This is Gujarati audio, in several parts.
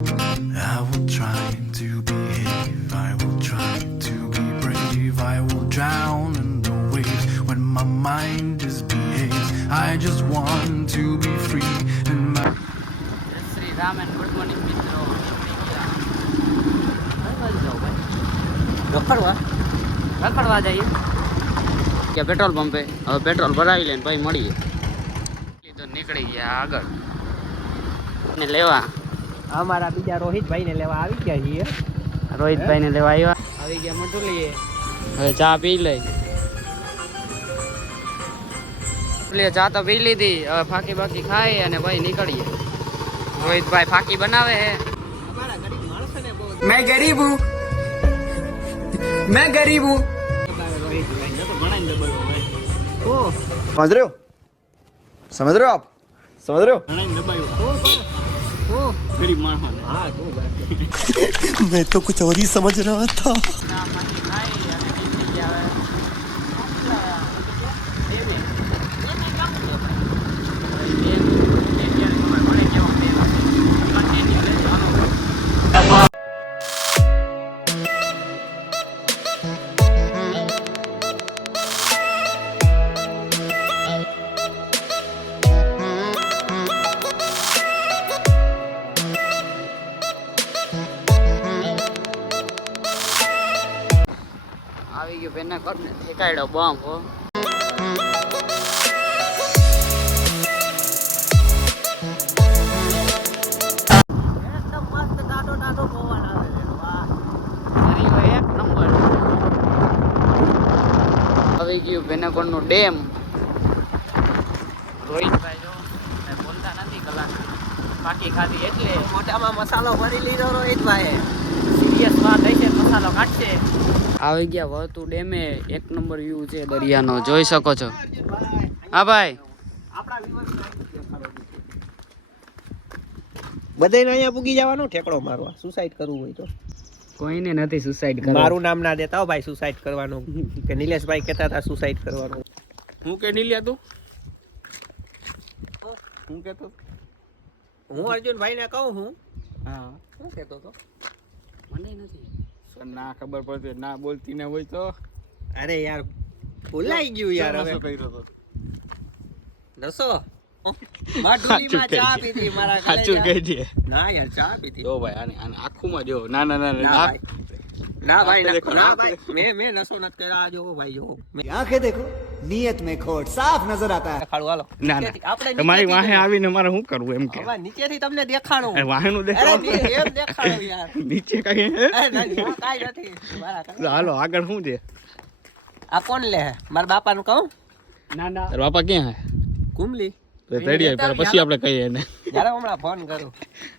I will try to behave, I will try to be brave, I will drown in the waves when my mind is behaved. I just want to be free in my... Shri Ram and good morning મિત્રો. રખડવા જઈએ કે પેટ્રોલ પંપે. હવે પેટ્રોલ ભરાવી લઈને પછી મળીએ. તો નીકળી ગયા આગળ ને લેવા. અમારા બીજા રોહિતભાઈ ને લેવા આવી ગયા છીએ. રોહિતભાઈ ને લેવા આવી ગયા મટુલીએ. હવે ચા પી લઈ. ચા તો પી લીધી. હવે ફાકી બાકી ખાઈ અને ભાઈ નીકળીએ. રોહિતભાઈ ફાકી બનાવે હે. मैं गरीब हूँ, मैं गरीब हूँ. समझ रहे हो, समझ रहे हो आप, समझ रहे हो. मैं तो कुछ और ही समझ रहा था. આવી ગયો પેના કોટ ને ઠેકાડ્યો બોમ્બ હો. એકદમ મસ્ત ડાડો ડાડો પવન આવે છે. વાહ, એક નંબર. આવી ગયું પેનાકોટ નું ડેમ. રોહિતભાઈ જો બોલતા નથી કલાક બાકી ખાધી એટલે મોઢામાં મસાલો ભરી લીધો રોહિતભાઈ. સિરિયસ વાત હશે. મસાલો કાઢશે. આવી ગયા વળતું ડેમે. એક નંબર વ્યૂ છે દરિયાનો, જોઈ શકો છો. હા ભાઈ, બધાને અહીંયા પૂગી જવાનું ઠેકડો મારવા. સુસાઇડ કરવું હોય તો કોઈને નથી સુસાઇડ કરવા. મારું નામ ના દેતા હો ભાઈ સુસાઇડ કરવાનું. કે નિલેશભાઈ કહેતા હતા સુસાઇડ કરવાનું. હું કે નહીં લ્યા તું, હું કેતો હું અર્જુનભાઈ ને કહું હું. હા શું કહેતો હતો? મને નથી. ના ખબર પડતી ના બોલતી ને હોય તો. અરે યાર ભૂલાઈ ગયું યાર. હવે કર્યો તો નસો માડુલીમાં ચા પીધી મારા સાચું કહી દે. ના યાર ચા પીધી. જો ભાઈ આને આને આખું માં જો. ના ના ના ના ના ભાઈ, ના ભાઈ, દેખો, ના ના ભાઈ, મેં નસો નથી કર્યા. આ જો ભાઈ જો आंखें देखो नियत में खोट साफ नजर आता है. દેખાડું હાલો. ના નીચેથી, આપણે ના તમારી નીચેથી વાહે આવીને મારે શું કરવું એમ કે. હવે નીચેથી તમને દેખાડું. વાહે નું અરે દેખાડો. એમ દેખાડું યાર. નીચે કઈ હે? અરે ના, ના, કાંઈ નથી. મારા કાંઈ. હાલો આગળ શું છે? આ કોણ લે? મારા બાપાનું કહું? ના ના, તારા બાપા ક્યાં હે? કુમલી. તો તેડી આવી પેલા પછી આપણે કહીએ એને. જ્યારે હમણાં ફોન કરું.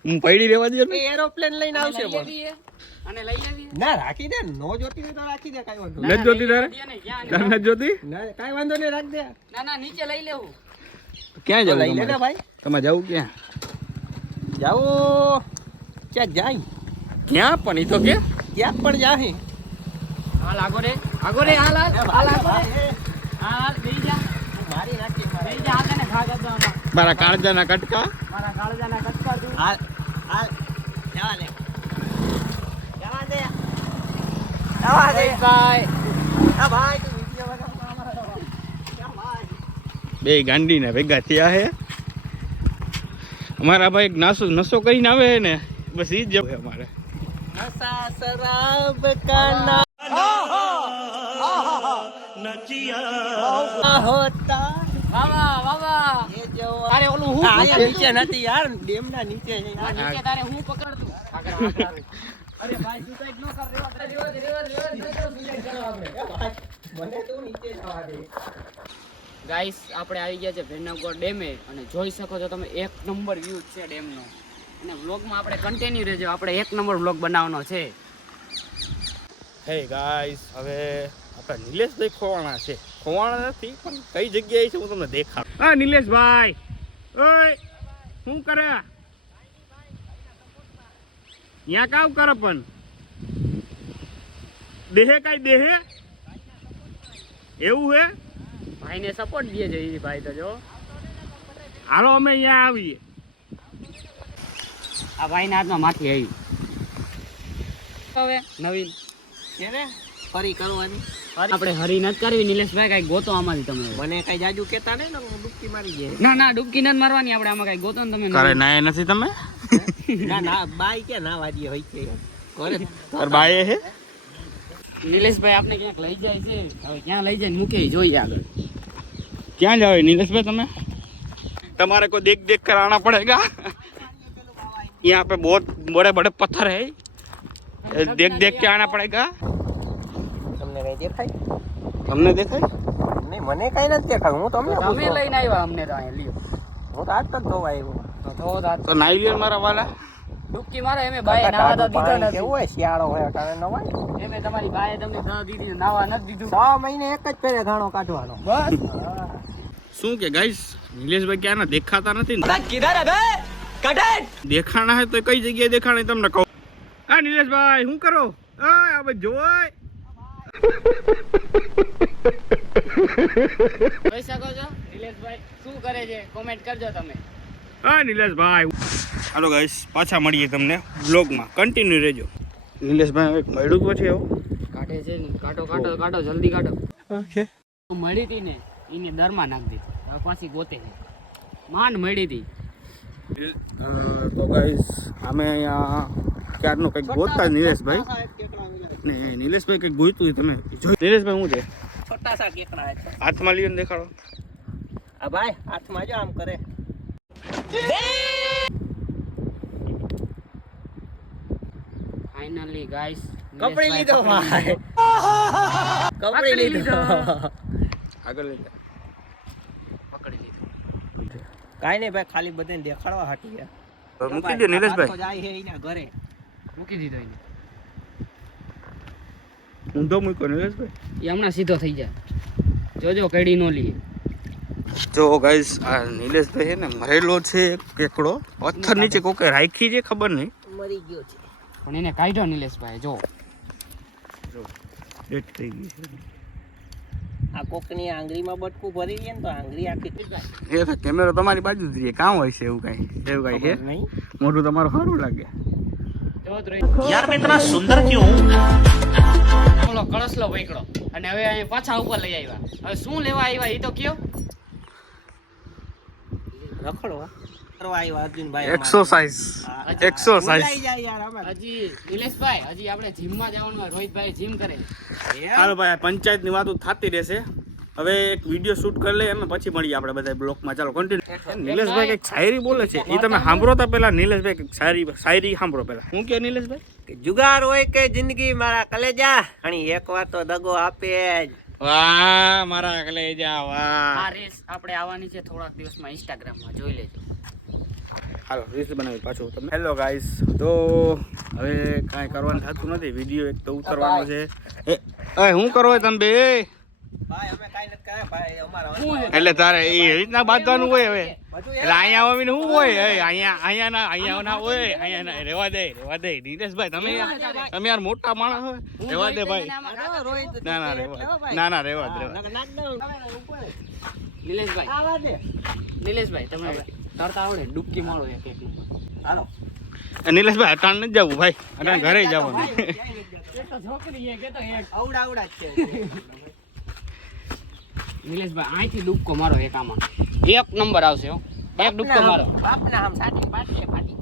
હું પૈડી રહેવા દે ને. એ એરોપ્લેન લઈને આવશે બોલ. અને લઈ લેવી. ના રાખી દે. નો જોતી હોય તો રાખી દે. કાંઈ વાંધો નહીં. નથી જોતી તારે? તારે નથી જોતી? ના કાંઈ વાંધો નહીં, રાખ દે. ના ના, નીચે લઈ લેવું. ક્યાં તો જવું લઈ લે ને તમારે? ભાઈ. તમારે જવું ક્યાં? જાઓ ક્યાં જાય? ક્યાં પણ ઈ તો કે ક્યાંક પણ જાય. હાલ આગો રે, આગો રે, હાલ હાલ હાલ આગો રે. હાલ બેહી જા, મારી નાખી બેહી જા. હાથે ને ખા જતો આમાં. મારા કાળજાના કટકા. મારા કાળજાના કટકા તું. હાલ હાલ જવા દે. જવા દે. જવા દે. ભાઈ આ ભાઈ તું વિડિયો બનાવ. ક્યાં ભાઈ? બે ગાંડીના ભેગા થયા હે. અમારા ભાઈ નશો કરીને આવે હે ને, બસ ઈ જ જવું અમારે. નશા શરાબ કા ના હોતા વાવા વાવા. એ જો તારે ઓલું હું અહીંયા નીચે નથી યાર, ડેમના નીચે છે યાર. નીચે તારે હું પકડતું. અરે ભાઈ સુસાઇડ ન કર. રેવા દે સુસાઇડ કરો આપણે. મને તું નીચે જવા દે. ગાઈસ, આપણે આવી ગયા છે ભેનાકોટ ડેમે અને જોઈ શકો છો તમે એક નંબર વ્યૂ છે ડેમનો. અને વ્લોગમાં આપણે કન્ટિન્યુ રહેજો. આપણે એક નંબર વ્લોગ બનાવવાનો છે. હે ગાઈસ, હવે આપણા નિલેશભાઈ ખોવાણા છે. ખોવાણા નથી પણ કઈ જગ્યાએ છે હું તમને દેખાડું. હા નિલેશભાઈ, ઓય શું કરે? ત્યાં કાવ કરે પણ દેહે કઈ દેહે એવું હે? ભાઈને સપોર્ટ દે છે એ ભાઈ તો જો. હાલો અમે અહીંયા આવીએ. આ ભાઈના હાથમાં માથી આવી હવે નવીન છે ને ફરી કરવાની આપણે હરી નથી કરવી નિલેશભાઈ, કઈ ગોતો આમાંથી તમે. મને કઈ જાજુ કેતા ને હું ડૂબકી મારી જાય. ના ના ડૂબકી નથી મારવાની, આપણે આમાં કઈ ગોતો ને તમે. કરે નાય નથી તમે? ના ના બાઈ કે ના વાજી હોય છે કરે તાર બાએ હે? નિલેશભાઈ આપણે ક્યાંક લઈ જાય છે, હવે ક્યાં લઈ જાય મૂકે જોઈએ આગળ. ક્યાં જાવ नीलेश તમે? તમારે को देख देख कर आना पड़ेगा. यहाँ पे बहुत बड़े बड़े पत्थर है, देख देख के आना पड़ेगा. તમને કઈ દેખાય? તમને દેખાય? નહીં મને કઈ નથી દેખાય. હું તમને તમે પૂછું. લઈને આવ્યા અમને તો અહીંયા લ્યો. હું તો આજ તક જોવા આવ્યો. તો થવો તો तो नाई लियो मारा वाला. ડૂબકી મારે એમે બાએ નાવા તો દીધો પાણી નથી. કેવું હોય શિયાળો હોય અટાણે નવાય. એમે તમારી બાએ તમને દવા દીધી નાવા નથી દીધું. 6 મહિને એક જ ફેરે ઘાણો કાઢવાનો. બસ શું કે ગાઈસ નીલેશભાઈ ક્યાં ના દેખાતા નથી ને? કિધર હે બે કટેટ દેખાણા હે તો કઈ જગ્યાએ દેખાણા તમને કહું. હા નીલેશભાઈ શું કરો? આ બધું જોય. જોઈ શકો છો નિલેશભાઈ શું કરે છે, કોમેન્ટ કરજો તમે. હા નીલેશભાઈ. હાલો ગાઈસ પાછા મળીએ તમને બ્લોગમાં, કન્ટિન્યુ રહેજો. નીલેશભાઈ એક મળ્યું તો છે એવું કાઢે છે ને, કાઢો કાઢો કાઢો જલ્દી કાઢો. ઓકે. મળી હતી ને એને દરમાં નાખી દીધી, હવે પાછી ગોતે છે. માંડ મળી હતી. તો ગાઈસ અમે અહીંયા ક્યારનો કંઈક ગોતતા નીલેશભાઈ ને નીલેશભાઈ કંઈક ગોઈતું તમે જોઈ. નીલેશભાઈ શું છે? છોટા સા કેકડા હે. હાથમાં લઈને દેખાડો. આ ભાઈ હાથમાં જો આમ કરે. ફાઇનલી ગાઈસ કપડી લીધો ભાઈ. કપડી લીધો. આગળ લઈ લે. પકડી લીધો. કાઈ નહીં ભાઈ ખાલી બધાને દેખાડવા હાટી ગયા. તો મૂકી દે નીલેશભાઈ. જાય છે એના ઘરે. મૂકી દીધો એને. ઊંધો મૂક્યો નીલેશભાઈ. એ હમણાં સીધો થઈ જાય. જોજો કડી નો લઈએ. જો ગાઈસ આ નીલેશભાઈ છે ને મરેલો છે કેકડો, પથ્થર નીચે કોકે રાખી છે ખબર નહીં. મરી ગયો છે. પણ એને કાઢ્યો નિલેશભાઈ જો. ડેટ થઈ ગઈ છે. આ કોકની આંગળીમાં બટકું ભરી દે ને તો આંગળી આખી એ તો કેમેરો તમારી બાજુ જ રહે, કામ હોય છે એવું કઈ છે નહીં. મોઢું તમારું સારું લાગે. यार मैं इतना सुंदर क्यों हूँ? ઓલો કળસલો પકડો અને હવે અહીં પાછા ઉપર લઈ આવ્યા. હવે શું લેવા આવ્યા એ તો કયો. રખડો કરવા આવ્યા અર્જુનભાઈ. Exercise exercise. બોલાઈ જાય યાર આમાં. હજી નિલેશભાઈ હજી આપણે જીમમાં જવાનું હોય. રોહિતભાઈ જીમ કરે. હાલો ભાઈ પંચાયતની વાતો થતી રહેશે. હવે એક વિડીયો શૂટ કરી લે એમ પછી મળીએ આપણે બધા બ્લોકમાં. ચાલો કન્ટિન્યુ. નીલેશભાઈ કંઈક શાયરી બોલે છે એ તમે સાંભળો તા પહેલા. નીલેશભાઈ કંઈક શાયરી સાંભળો પહેલા. શું કે નીલેશભાઈ? કે જુગાર હોય કે જિંદગી મારા કલેજા ઘણી એકવાર તો દગો આપે જ. વાહ મારા કલેજા વાહ. આ રીલ્સ આપણે આવવાની છે થોડાક દિવસમાં ઇન્સ્ટાગ્રામમાં, જોઈ લેજો. હાલો રીલ્સ બનાવી પાછું તમને. હેલો ગાઈસ, તો હવે કાંઈ કરવાનું થતું નથી. વિડીયો એક તો ઉતારવાનો છે. એ શું કરો તમે બે? ભાઈ અમે કાઈ નથી કરે ભાઈ અમારા એટલે તારે એ રીતના બાંધવાનું હોય હવે. બધું એટલે અહીંયા આવીને શું હોય? અહીંયા ના હોય. અહીંયા ના રેવા દે નીલેશભાઈ. તમે યાર મોટા માણસ હોય, રેવા દે ભાઈ. રોહિત ના રેવા દે. નાખ દઉં નિલેશભાઈ આવા દે. નિલેશભાઈ તમે તરતા આવડે? ડૂબકી મારો એક એક નંબર. હાલો નીલેશભાઈ અટાણ નથી જવું ભાઈ, અટાણ ઘરે જવાનું. છોકરી એક એ તો એક. આવડા જ છે. નિલેશભાઈ અહીંથી ડૂબકો મારો એક આમાં એક નંબર આવશે હો. એક ડૂબકો મારો બાપના આમ સાટી પાટી ફાટી.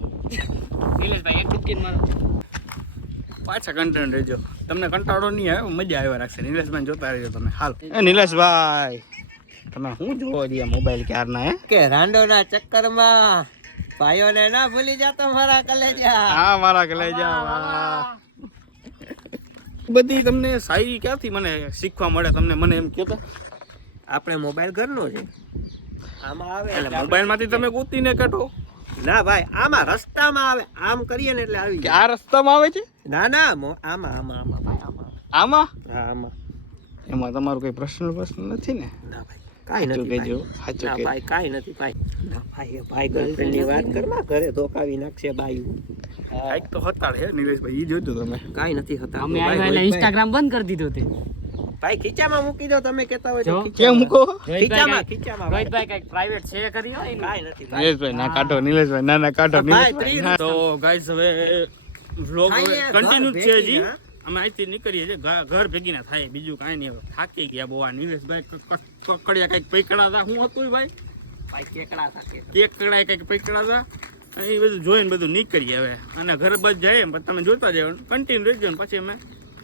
નિલેશભાઈ એક ડૂબકી મારો. પાછા કન્ટેન્ટ રહેજો, તમને કંટાળો નહીં આવે, મજા આવ્યા રાખશે. નીલેશભાઈ જોતા રહેજો તમે. હાલ એ નીલેશભાઈ તમે શું જોવો છો મોબાઈલ ક્યારના? હે કે રાંડોના ચક્કરમાં ભાઈઓને ના ભૂલી જાતો મારા કલેજા. હા મારા કલેજા વાહ. બધી તમને શાયરી ક્યાંથી મને શીખવા મળે તમને? મને એમ કહો તો. આપણે મોબાઈલ ઘરનો છે. આમાં આવે એટલે મોબાઈલમાંથી તમે ગોતીને કાઢો? ના ભાઈ આમાં રસ્તામાં આવે. આમ કરીએ ને એટલે આવી કે જાય. આ રસ્તામાં આવે છે? ના ના આમાં આમાં આમાં ભાઈ આમાં. આમાં? હા આમાં. એમાં તમારું કઈ પ્રશ્ન નથી ને? ના ભાઈ કાઈ સાચું નથી કહેજો, ભાઈ. સાચું ના કહેજો. ભાઈ કાઈ નથી ભાઈ. ના ભાઈ એ ભાઈ ગર્લફ્રેન્ડ ની વાત કરમાં ઘરે ધોકાવી નાખશે બાયું. કાંઈક તો હતાળ હે નીલેશભાઈ, ઈ જોજો તમે. કાઈ નથી હતા. અમે આવ્યા એટલે ઇન્સ્ટાગ્રામ બંધ કરી દીધું તે. ભાઈ ખીચામાં મૂકી દો તમે કહેતા હોય તો જો. ખીચામાં. મૂકો ખીચામાં ખીચામાં ભાઈ. રોહિતભાઈ કઈક પ્રાઇવેટ છે કરી હોય ને કાંઈ નથી ભાઈ. નિલેશભાઈ ના કાઢો નિલેશભાઈ ના કાઢો ભાઈ, નિલેશભાઈ. તો ગાઈસ હવે વ્લોગ અહીંયા કન્ટિન્યુ ઘર છે ભેગી, હજી હા. અમે અહીંથી નીકળીએ છીએ ઘર ભેગી ના થાય બીજું કાંઈ નહીં હવે થાકી ગયા બહુ આ નિલેશભાઈ કકડિયા કંઈક પૈકડા હતા શું હતું ભાઈ ભાઈ કેકડા સાથે. કેકડા કંઈક પૈકડા હતા અને એ બધું જોઈને બધું નીકળીએ હવે અને ઘર બસ જાય એમ તમે જોતા જાવ કન્ટિન્યુ રહેજો ને પછી અમે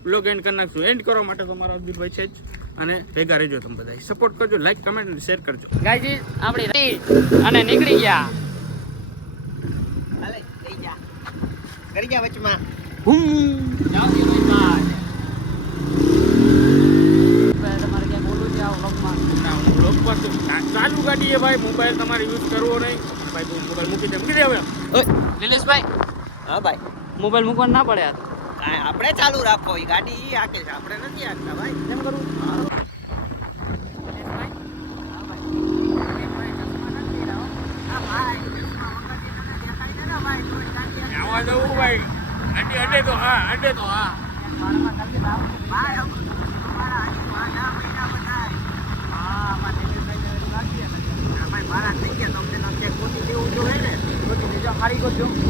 વ્લોગ એન્ડ કરી નાખશું એન્ડ કરવા માટે તો મારા અબ્દુલભાઈ છે જ અને ભેગા રહેજો તમે બધા સપોર્ટ કરજો લાઈક કમેન્ટ અને શેર કરજો ગાયજી આપણી રેડી અને નીકળી ગયા હાલે, લઈ જા. કરી જા વચમાં. જાઓ રોહિતભાઈ તમારે ક્યાંક બોલવું છે આ વ્લોગમાં ના, હું vlog પર છું. ચાલુ ગાડીએ ભાઈ મોબાઈલ તમારે યુઝ કરવો નહીં ભાઈ તું મોબાઈલ મૂકી દે હવે નિલેશભાઈ હા ભાઈ. મોબાઈલ મૂકવાનું ના પડે યાર કાંઈ આપણે ચાલુ રાખો એ ગાડી ઈ હાકે છે આપણે નથી હાકતા ભાઈ. કેમ કરવું? આવા જવું ભાઈ અડે તો હા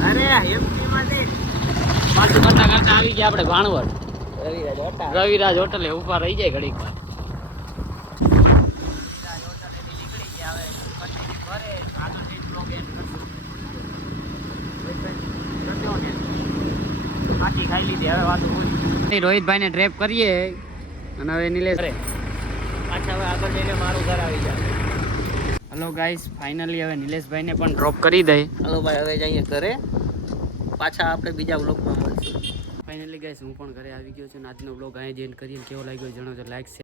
અરે એમપી માં દે. પાછું કરતા કરતા આવી ગયા આપણે ભાણવડ રવિરાજ હોટલે ઉભા રહી જાય ઘડીક વાર રોહિતભાઈ ને ટ્રેપ કરીએ અને હવે નિલેશ પાછા હવે આગળ જઈને મારું ઘર આવી જાય. હલો ગાઈસ ફાઇનલી હવે નિલેશભાઈ ને પણ ડ્રોપ કરી દઈ હાલો ભાઈ હવે જઈએ ઘરે. પાછા આપણે બીજા વ્લોગમાં મળશું. ફાઇનલી ગાઈસ હું પણ ઘરે આવી ગયો છું અને આજનો વ્લોગ અહીંયા જ એન્ડ કરીએ કેવો લાગ્યો જણાવજો લાઈક